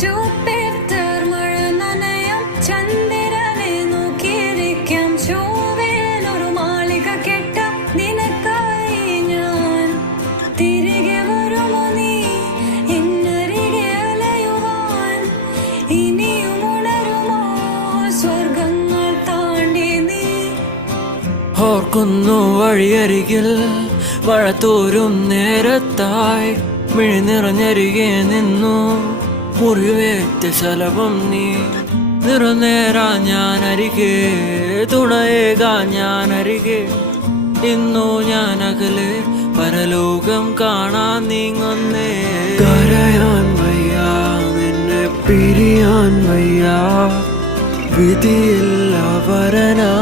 Jupiter മഴ നനയാം, ചന്ദ്രനെ നോക്കിയിരിക്കാം, ചൊവ്വയിലൊരു മാളിക കെട്ടാം നിനക്കായി ഞാൻ. തിരികെ വരുമോ നീ എന്നരികെ അലയുവാൻ? ഇനിയും ഉണരുമോ സ്വർഗങ്ങൾ താണ്ടി നീ? ഓർക്കുന്നു വഴിയരികിൽ മഴ തോരും നേരത്തായി മിഴി നിറഞ്ഞരികെ നിന്നു മുറിവേറ്റ ശലഭം നീ. നിറനേരാ ഞാൻ അരികെ, തുണയേകാ ഞാൻ അരികെ. ഇന്നു ഞാൻ അകലെ പരലോകം കാണാൻ നീങ്ങുന്നേ. കരയാൻ വയ്യ, നിന്നെ പിരിയാൻ വയ്യ, വിധിയില്ല വരനാ